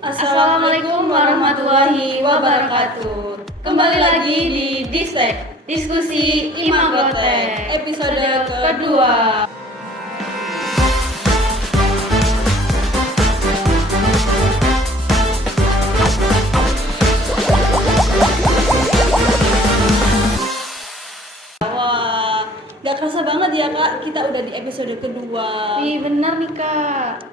Assalamualaikum warahmatullahi wabarakatuh. Kembali lagi di Distek, Diskusi Imagotek, episode kedua. Wah, gak kerasa banget ya kak, kita udah di episode kedua. Iya benar nih kak.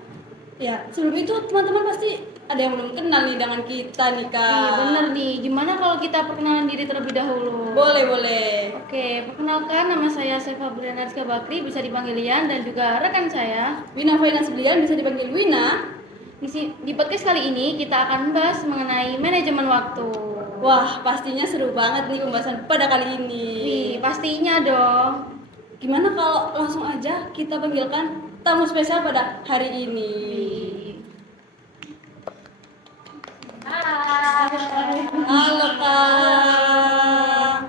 Ya, sebelum itu teman-teman pasti ada yang belum kenal nih dengan kita nih kak. Iya benar nih. Gimana kalau kita perkenalan diri terlebih dahulu? Boleh. Oke, perkenalkan nama saya Saifa Briana Rizka Bakri, bisa dipanggil Lian, dan juga rekan saya. Wina Faina Seblian, bisa dipanggil Wina. Di podcast kali ini kita akan membahas mengenai manajemen waktu. Wah, pastinya seru banget nih pembahasan pada kali ini. Wih, pastinya dong. Gimana kalau langsung aja kita panggilkan tamu spesial pada hari ini? Hai. Halo kak.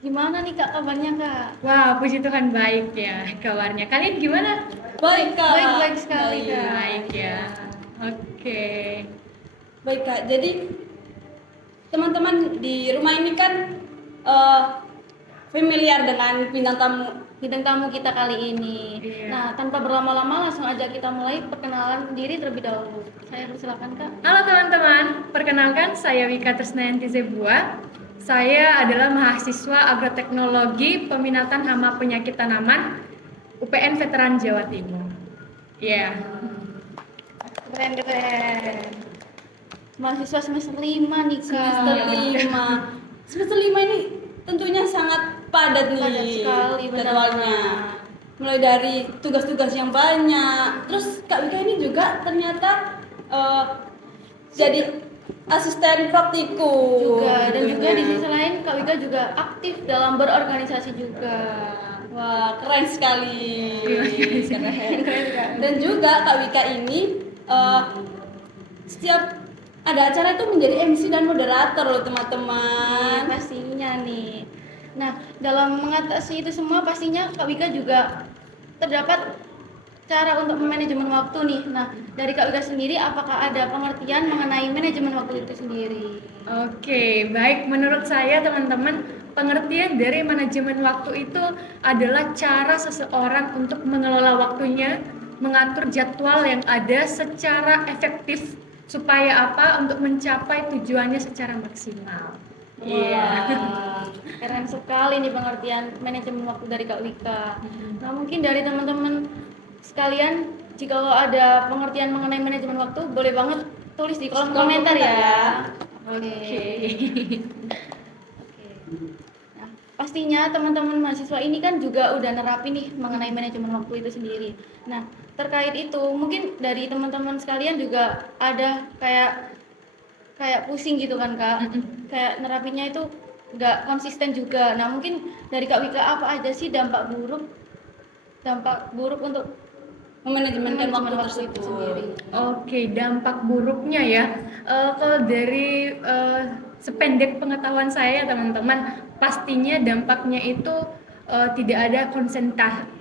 Gimana nih kak kabarnya kak? Wah, puji Tuhan baik ya kabarnya. Kalian gimana? Baik kak. Baik sekali kak. Baik ya. Oke. Baik kak. Jadi teman-teman di rumah ini kan familiar dengan Bintang tamu kita kali ini. Iya. Nah, tanpa berlama-lama langsung aja kita mulai perkenalan diri terlebih dahulu. Saya silakan kak. Halo teman-teman, perkenalkan saya Wika Tresnayanti Zebua. Saya adalah mahasiswa agroteknologi peminatan hama penyakit tanaman UPN Veteran Jawa Timur. Ya. Keren. Mahasiswa semester 5 nih kak. semester 5. Semester 5 ini tentunya sangat padat nih Padat sekali, benar. jadwalnya. Mulai dari tugas-tugas yang banyak. Terus Kak Wika ini juga ternyata jadi asisten praktikum Juga dan juga di sisi lain Kak Wika juga aktif dalam berorganisasi juga. Wah, keren sekali. Keren. Dan juga Kak Wika ini setiap ada acara itu menjadi MC dan moderator loh teman-teman. Pastinya nih. Nah, dalam mengatasi itu semua pastinya Kak Wika juga terdapat cara untuk manajemen waktu nih. Nah, dari Kak Wika sendiri apakah ada pengertian mengenai manajemen waktu itu sendiri? Oke, baik. Menurut saya teman-teman, pengertian dari manajemen waktu itu adalah cara seseorang untuk mengelola waktunya, mengatur jadwal yang ada secara efektif supaya apa? Untuk mencapai tujuannya secara maksimal. Wah, keren sekali nih pengertian manajemen waktu dari Kak Wika. Nah, mungkin dari teman-teman sekalian, jika ada pengertian mengenai manajemen waktu, boleh banget tulis di kolom komentar ya. Oke. Nah, pastinya teman-teman mahasiswa ini kan juga udah nerapin nih mengenai manajemen waktu itu sendiri. Nah, terkait itu mungkin dari teman-teman sekalian juga ada kayak pusing gitu kan kak, kayak nerapinnya itu nggak konsisten juga. Nah mungkin dari Kak Wika apa aja sih dampak buruk untuk Memanajemenkan manajemen waktu itu tersebut. sendiri? Oke, dampak buruknya ya. Kalau dari sependek pengetahuan saya teman-teman, pastinya dampaknya itu tidak ada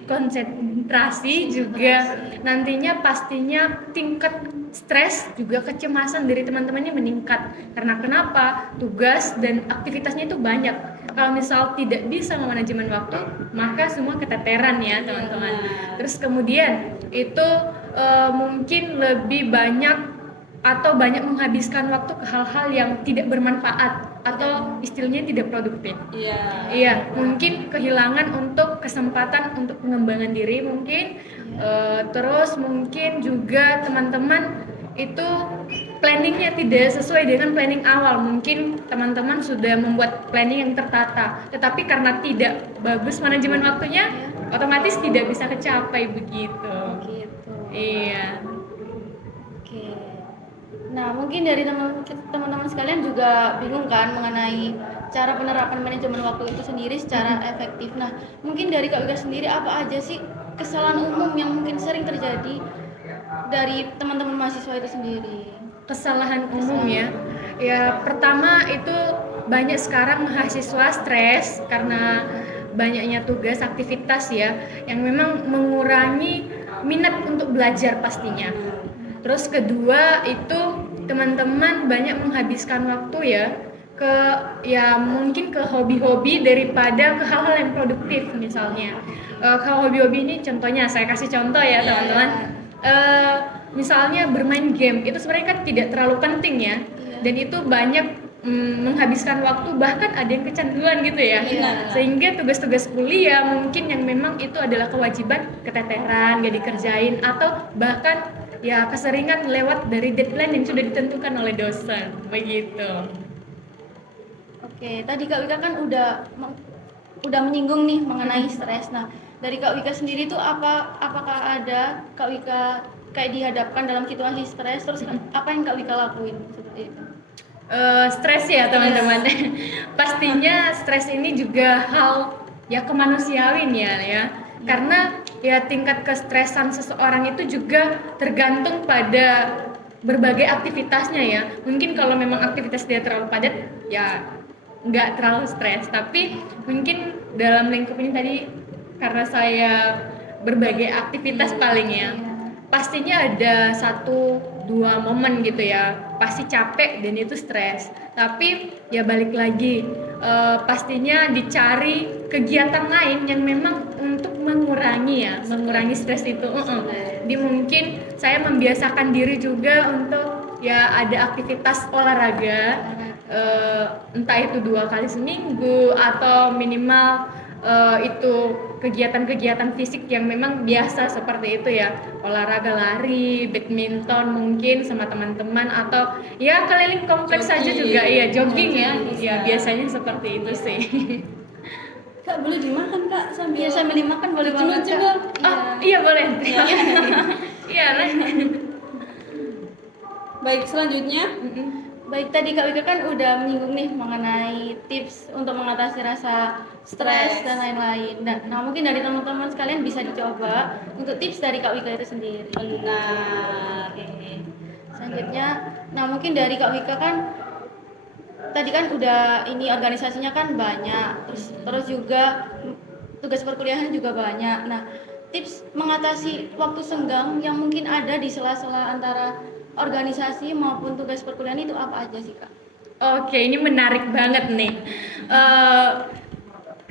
konsentrasi juga. Nantinya pastinya tingkat stres juga kecemasan dari teman-temannya meningkat. Karena kenapa? Tugas dan aktivitasnya itu banyak. Kalau misal tidak bisa memanajemen waktu, maka semua keteteran ya teman-teman. Terus kemudian itu mungkin lebih banyak atau banyak menghabiskan waktu ke hal-hal yang tidak bermanfaat atau istilahnya tidak produktif. Iya, mungkin kehilangan untuk kesempatan untuk pengembangan diri mungkin. Terus mungkin juga teman-teman itu planningnya tidak sesuai dengan planning awal. Mungkin teman-teman sudah membuat planning yang tertata, tetapi karena tidak bagus manajemen waktunya, otomatis tidak bisa kecapai begitu. Gitu. Iya. Oke. Nah mungkin dari teman-teman sekalian juga bingung kan mengenai cara penerapan manajemen waktu itu sendiri secara efektif. Nah mungkin dari Kak Wika sendiri apa aja sih kesalahan umum yang mungkin sering terjadi dari teman-teman mahasiswa itu sendiri? Kesalahan umum ya pertama itu banyak sekarang mahasiswa stres karena banyaknya tugas aktivitas ya yang memang mengurangi minat untuk belajar pastinya. Terus kedua itu teman-teman banyak menghabiskan waktu ya ke ya mungkin ke hobi-hobi daripada ke hal-hal yang produktif misalnya. Kalau hobi-hobi ini contohnya saya kasih contoh ya teman-teman. Misalnya bermain game itu sebenarnya kan tidak terlalu penting ya, dan itu banyak menghabiskan waktu, bahkan ada yang kecanduan gitu ya. Sehingga tugas-tugas kuliah mungkin yang memang itu adalah kewajiban keteteran, gak dikerjain, atau bahkan ya keseringan lewat dari deadline yang sudah ditentukan oleh dosen begitu. Oke, tadi Kak Wika kan udah menyinggung nih mengenai stres. Nah, dari Kak Wika sendiri tuh apakah ada Kak Wika kayak dihadapkan dalam situasi stres, terus apa yang Kak Wika lakuin seperti itu? Stres ya teman-teman. Pastinya stres ini juga hal ya kemanusiawian ya. Karena ya tingkat kestresan seseorang itu juga tergantung pada berbagai aktivitasnya ya. Mungkin kalau memang aktivitas dia terlalu padat ya nggak terlalu stres, tapi mungkin dalam lingkup ini tadi karena saya berbagai aktivitas paling ya, pastinya ada 1-2 momen gitu ya pasti capek dan itu stres, tapi ya balik lagi pastinya dicari kegiatan lain yang memang untuk mengurangi stres itu. Jadi mungkin saya membiasakan diri juga untuk ya ada aktivitas olahraga, entah itu 2 kali seminggu atau minimal itu kegiatan-kegiatan fisik yang memang biasa seperti itu ya, olahraga lari, badminton mungkin sama teman-teman, atau ya keliling kompleks saja juga ya, jogging ya biasanya seperti itu sih. Kak boleh dimakan Kak sambil Sambil dimakan boleh banget Kak. cemil. Iya boleh. Iya. Baik, selanjutnya Baik, tadi Kak Wika kan udah menyinggung nih mengenai tips untuk mengatasi rasa stres dan lain-lain. Nah, mungkin dari teman-teman sekalian bisa dicoba untuk tips dari Kak Wika itu sendiri. benar. Selanjutnya, nah mungkin dari Kak Wika kan tadi kan udah ini organisasinya kan banyak, terus juga tugas perkuliahan juga banyak. Nah, tips mengatasi waktu senggang yang mungkin ada di sela-sela antara organisasi maupun tugas perkuliahan itu apa aja sih Kak? Oke, ini menarik banget nih.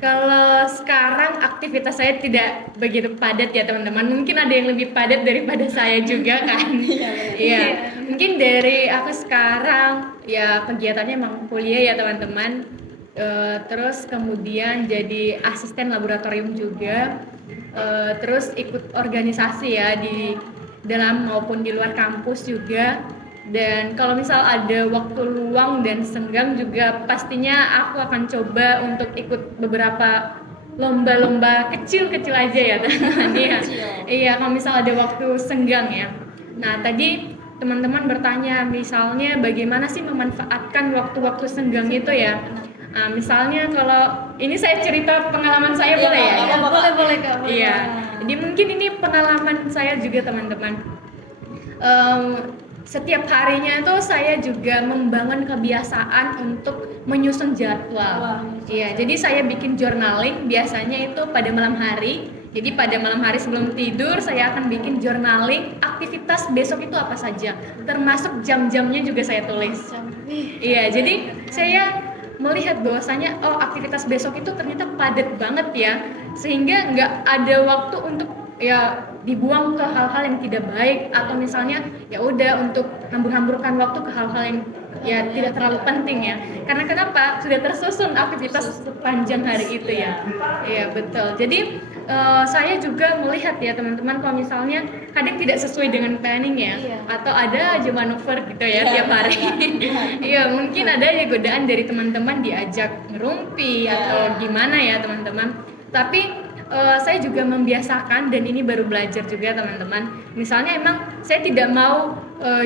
Kalau sekarang aktivitas saya tidak begitu padat ya teman-teman. Mungkin ada yang lebih padat daripada saya juga kan. Iya. Mungkin dari aku sekarang ya kegiatannya emang kuliah ya teman-teman. Terus kemudian jadi asisten laboratorium juga. Terus ikut organisasi ya di dalam maupun di luar kampus juga. Dan kalau misal ada waktu luang dan senggang juga pastinya aku akan coba untuk ikut beberapa lomba-lomba kecil-kecil aja ya teman-teman. Iya, kalau misal ada waktu senggang ya. Nah, tadi teman-teman bertanya misalnya bagaimana sih memanfaatkan waktu-waktu senggang itu ya. Nah, misalnya kalau ini saya cerita pengalaman saya boleh ya? Boleh Kak. Iya. Jadi mungkin ini pengalaman saya juga teman-teman. Setiap harinya itu saya juga membangun kebiasaan untuk menyusun jadwal. Iya, jadi saya bikin journaling biasanya itu pada malam hari. Jadi pada malam hari sebelum tidur saya akan bikin journaling aktivitas besok itu apa saja, termasuk jam-jamnya juga saya tulis. Iya, jadi saya melihat bahwasanya aktivitas besok itu ternyata padat banget ya, sehingga nggak ada waktu untuk ya dibuang ke hal-hal yang tidak baik, atau misalnya ya udah untuk hambur-hamburkan waktu ke hal-hal yang ya tidak terlalu penting ya. Karena kenapa? Sudah tersusun aktivitas sepanjang hari itu ya. Iya betul. Jadi saya juga melihat ya teman-teman kalau misalnya kadang tidak sesuai dengan planning ya, atau ada aja manuver gitu ya tiap hari. Iya mungkin ada ya godaan dari teman-teman diajak ngerumpi atau gimana ya teman-teman. Tapi saya juga membiasakan, dan ini baru belajar juga teman-teman. Misalnya emang saya tidak mau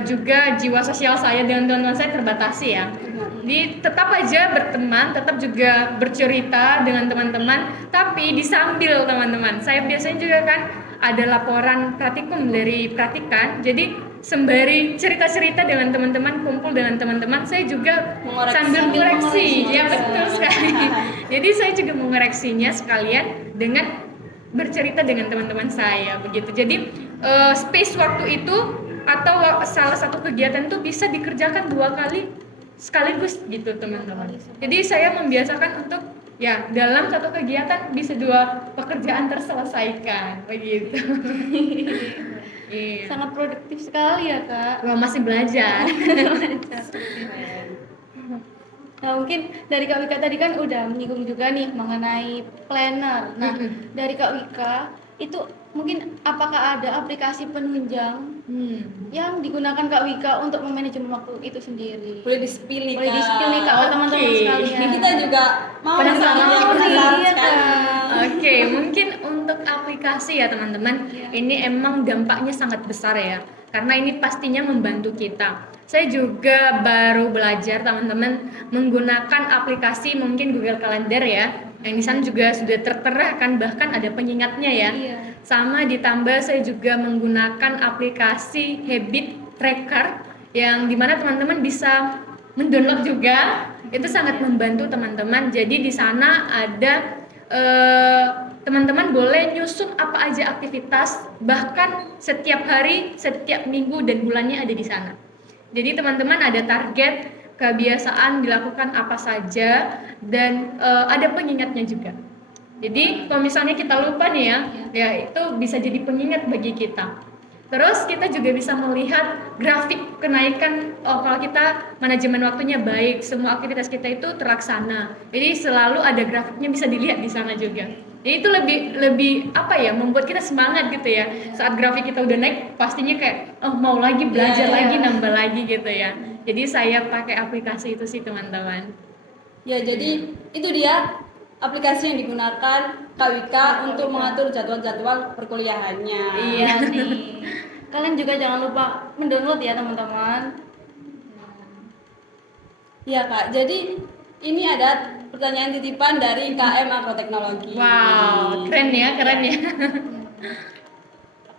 juga jiwa sosial saya dengan teman-teman saya terbatasi ya. Jadi tetap aja berteman, tetap juga bercerita dengan teman-teman, tapi disambil teman-teman. Saya biasanya juga kan ada laporan praktikum dari praktikan, jadi sembari cerita-cerita dengan teman-teman, kumpul dengan teman-teman, saya juga sambil mengoreksi. Ya betul sekali. Jadi saya juga mengoreksinya sekalian dengan bercerita dengan teman-teman saya begitu. Jadi space waktu itu atau salah satu kegiatan itu bisa dikerjakan 2 kali sekaligus gitu teman-teman. Jadi saya membiasakan untuk ya dalam satu kegiatan bisa 2 pekerjaan terselesaikan begitu. Iya. Sangat produktif sekali ya kak. Wah, masih belajar. Nah mungkin dari Kak Wika tadi kan udah menyinggung juga nih mengenai planner. Nah dari Kak Wika itu mungkin apakah ada aplikasi penunjang yang digunakan Kak Wika untuk memanajemen waktu itu sendiri? Boleh di-spill nih, Boleh di-spill nih Kak ke teman-teman Oke. sekalian. Kita juga mau Penasaran nih, nih, penasaran iya, sekali. Kak. Oke, mungkin untuk aplikasi ya teman-teman, ini emang dampaknya sangat besar ya, karena ini pastinya membantu kita. Saya juga baru belajar teman-teman menggunakan aplikasi mungkin Google Calendar ya, yang di sana juga sudah tertera kan, bahkan ada pengingatnya ya. Iya. Sama ditambah saya juga menggunakan aplikasi Habit Tracker yang dimana teman-teman bisa mendownload juga, itu sangat membantu teman-teman. Jadi di sana ada teman-teman boleh nyusun apa aja aktivitas, bahkan setiap hari, setiap minggu dan bulannya ada di sana. Jadi teman-teman ada target, kebiasaan dilakukan apa saja, dan ada pengingatnya juga. Jadi kalau misalnya kita lupa nih ya itu bisa jadi pengingat bagi kita. Terus kita juga bisa melihat grafik kenaikan kalau kita manajemen waktunya baik, semua aktivitas kita itu terlaksana. Jadi selalu ada grafiknya bisa dilihat di sana juga. Jadi itu lebih apa ya, membuat kita semangat gitu ya. Saat grafik kita udah naik, pastinya kayak mau lagi belajar lagi, nambah lagi gitu ya. Jadi saya pakai aplikasi itu sih teman-teman. Ya, jadi itu dia aplikasi yang digunakan Kak Wika untuk mengatur jadwal-jadwal perkuliahannya. Iya nih. Kalian juga jangan lupa mendownload ya teman-teman. Iya Kak, jadi ini ada pertanyaan titipan dari KM Agroteknologi. Wow, keren ya.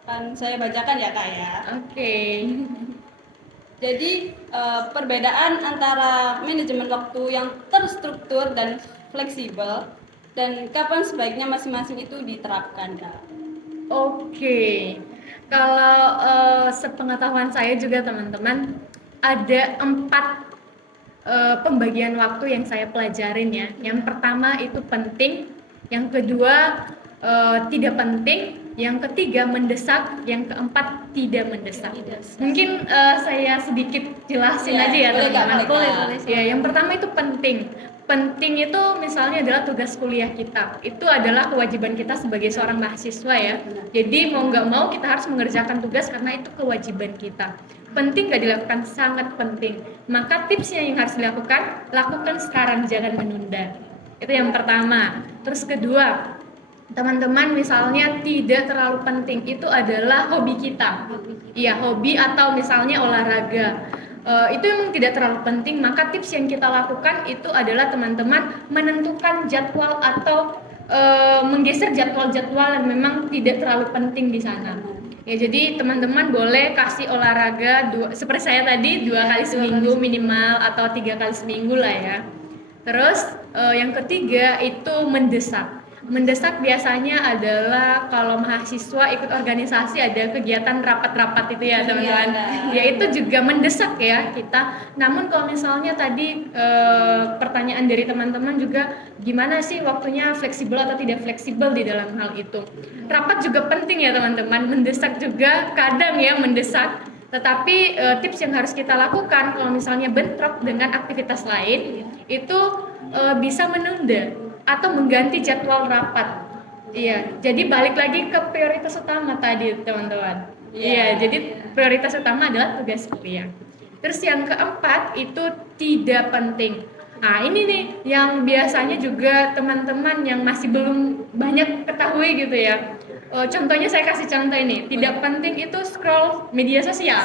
Akan saya bacakan ya Kak ya. Oke. Jadi perbedaan antara manajemen waktu yang terstruktur dan fleksibel dan kapan sebaiknya masing-masing itu diterapkan Kak? Oke. Kalau sepengetahuan saya juga teman-teman, ada 4 pembagian waktu yang saya pelajarin ya. Yang pertama itu penting, yang kedua tidak penting, yang ketiga mendesak, yang keempat tidak mendesak. Mungkin saya sedikit jelasin aja ya boleh, Kak, teman-teman. boleh. Ya, yang pertama itu penting. Penting itu misalnya adalah tugas kuliah kita. Itu adalah kewajiban kita sebagai seorang mahasiswa ya. Jadi mau nggak mau kita harus mengerjakan tugas karena itu kewajiban kita. Penting nggak dilakukan, sangat penting. Maka tipsnya yang harus dilakukan, lakukan sekarang, jangan menunda. Itu yang pertama. Terus kedua, teman-teman misalnya tidak terlalu penting, itu adalah hobi kita. Iya, hobi atau misalnya olahraga. Itu memang tidak terlalu penting, maka tips yang kita lakukan itu adalah teman-teman menentukan jadwal atau menggeser jadwal-jadwal yang memang tidak terlalu penting di sana. Ya, jadi teman-teman boleh kasih olahraga seperti saya tadi 2 kali seminggu minimal atau 3 kali seminggu lah ya. Terus yang ketiga itu mendesak. Mendesak biasanya adalah kalau mahasiswa ikut organisasi ada kegiatan rapat-rapat itu ya teman-teman. Ya itu juga mendesak ya kita. Namun kalau misalnya tadi pertanyaan dari teman-teman juga gimana sih waktunya fleksibel atau tidak fleksibel di dalam hal itu. Rapat juga penting ya teman-teman. Mendesak juga kadang ya mendesak. Tetapi tips yang harus kita lakukan kalau misalnya bentrok dengan aktivitas lain itu bisa menunda atau mengganti jadwal rapat. Iya, jadi balik lagi ke prioritas utama tadi teman-teman. Iya, jadi prioritas utama adalah tugas kuliah. Terus yang keempat itu tidak penting. Nah ini nih yang biasanya juga teman-teman yang masih belum banyak ketahui gitu ya. Contohnya saya kasih contoh ini, tidak penting itu scroll media sosial.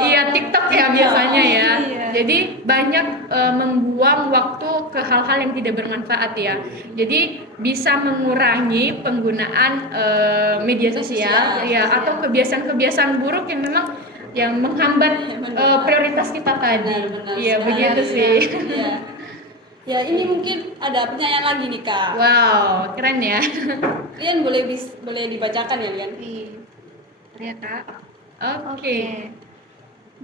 Iya, TikTok ya biasanya ya. Jadi banyak membuang waktu ke hal-hal yang tidak bermanfaat ya. Jadi bisa mengurangi penggunaan media sosial ya, atau kebiasaan-kebiasaan buruk yang memang yang menghambat Benar. prioritas kita tadi. Benar Iya, sekali, begitu sih. Iya. Ya, ini mungkin ada pertanyaan lagi nih Kak. Wow, keren ya. Lian boleh dibacakan ya Lian? Wih, Ya, Kak. oke. Oke.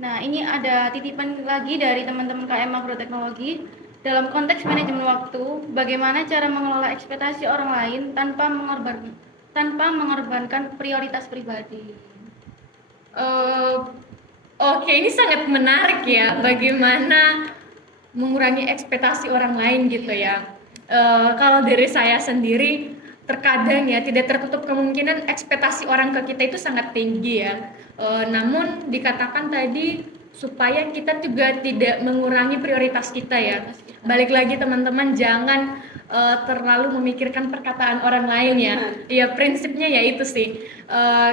Nah, ini ada titipan lagi dari teman-teman KM Makroteknologi. Dalam konteks manajemen waktu, bagaimana cara mengelola ekspektasi orang lain tanpa mengorbankan prioritas pribadi? Eh, Oke, ini sangat menarik ya. Bagaimana mengurangi ekspektasi orang lain gitu ya. Kalau dari saya sendiri, terkadang ya tidak tertutup kemungkinan ekspektasi orang ke kita itu sangat tinggi ya. Namun dikatakan tadi supaya kita juga tidak mengurangi prioritas kita ya. Balik lagi teman-teman, jangan terlalu memikirkan perkataan orang lain ya. Iya, prinsipnya ya itu sih.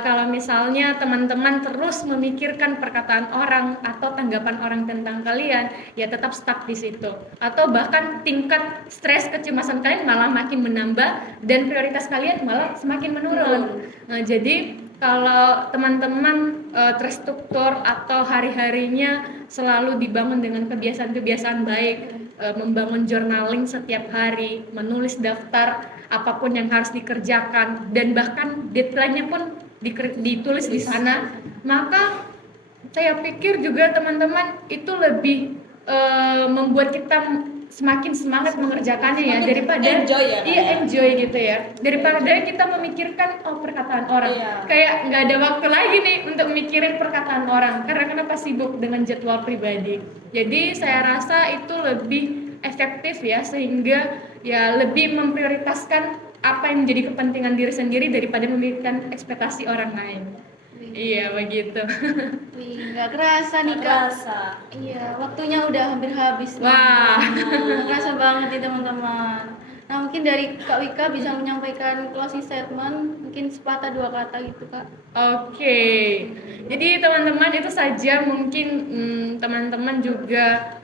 Kalau misalnya teman-teman terus memikirkan perkataan orang atau tanggapan orang tentang kalian, ya tetap stuck di situ. Atau bahkan tingkat stres kecemasan kalian malah makin menambah dan prioritas kalian malah semakin menurun. Nah, jadi kalau teman-teman terstruktur atau hari-harinya selalu dibangun dengan kebiasaan-kebiasaan baik, membangun journaling setiap hari, menulis daftar apapun yang harus dikerjakan dan bahkan deadline-nya pun ditulis di sana, maka saya pikir juga teman-teman itu lebih membuat kita semakin semangat mengerjakannya ya, Semakin daripada enjoy ya, Kak, iya ya? enjoy gitu ya, daripada kita memikirkan perkataan orang. Iya. Kayak nggak ada waktu lagi nih untuk mikirin perkataan orang karena kenapa sibuk dengan jadwal pribadi. Jadi saya rasa itu lebih efektif ya, sehingga ya lebih memprioritaskan apa yang menjadi kepentingan diri sendiri daripada memikirkan ekspektasi orang lain. Iya begitu. Wih, nggak kerasa nih Kak. Kerasa. Iya, waktunya udah hampir habis nih. Wah. Nggak kerasa banget nih teman-teman. Nah, mungkin dari Kak Wika bisa menyampaikan closing statement, mungkin sepatah dua kata gitu Kak. Oke, jadi teman-teman itu saja mungkin teman-teman juga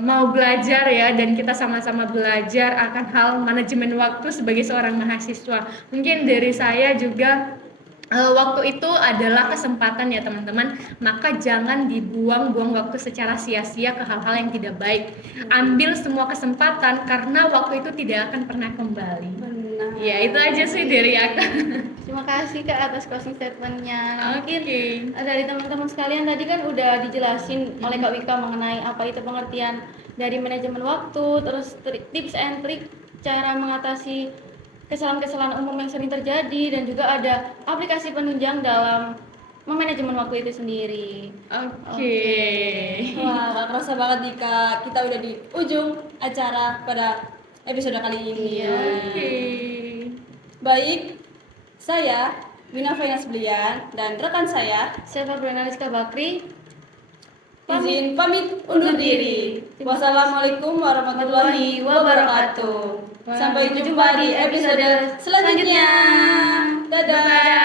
mau belajar ya, dan kita sama-sama belajar akan hal manajemen waktu sebagai seorang mahasiswa. Mungkin dari saya juga waktu itu adalah kesempatan ya teman-teman, maka jangan dibuang-buang waktu secara sia-sia ke hal-hal yang tidak baik. Ambil semua kesempatan karena waktu itu tidak akan pernah kembali. Benar. Ya itu aja sih dari aku. Terima kasih Kak atas closing statementnya. Nah, Oke. mungkin dari teman-teman sekalian tadi kan udah dijelasin oleh Kak Wika mengenai apa itu pengertian dari manajemen waktu, terus tips and trick cara mengatasi kesalahan-kesalahan umum yang sering terjadi, dan juga ada aplikasi penunjang dalam memanajemen waktu itu sendiri. Oke. Wah, gak kerasa banget nih Kak. Kita udah di ujung acara pada episode kali ini. Oke. Baik, saya Wina Fainas Blian dan rekan saya Saya Febriana Rizka Bakri. izin pamit undur diri. Wassalamualaikum warahmatullahi wabarakatuh. Sampai jumpa di episode selanjutnya. Dadah.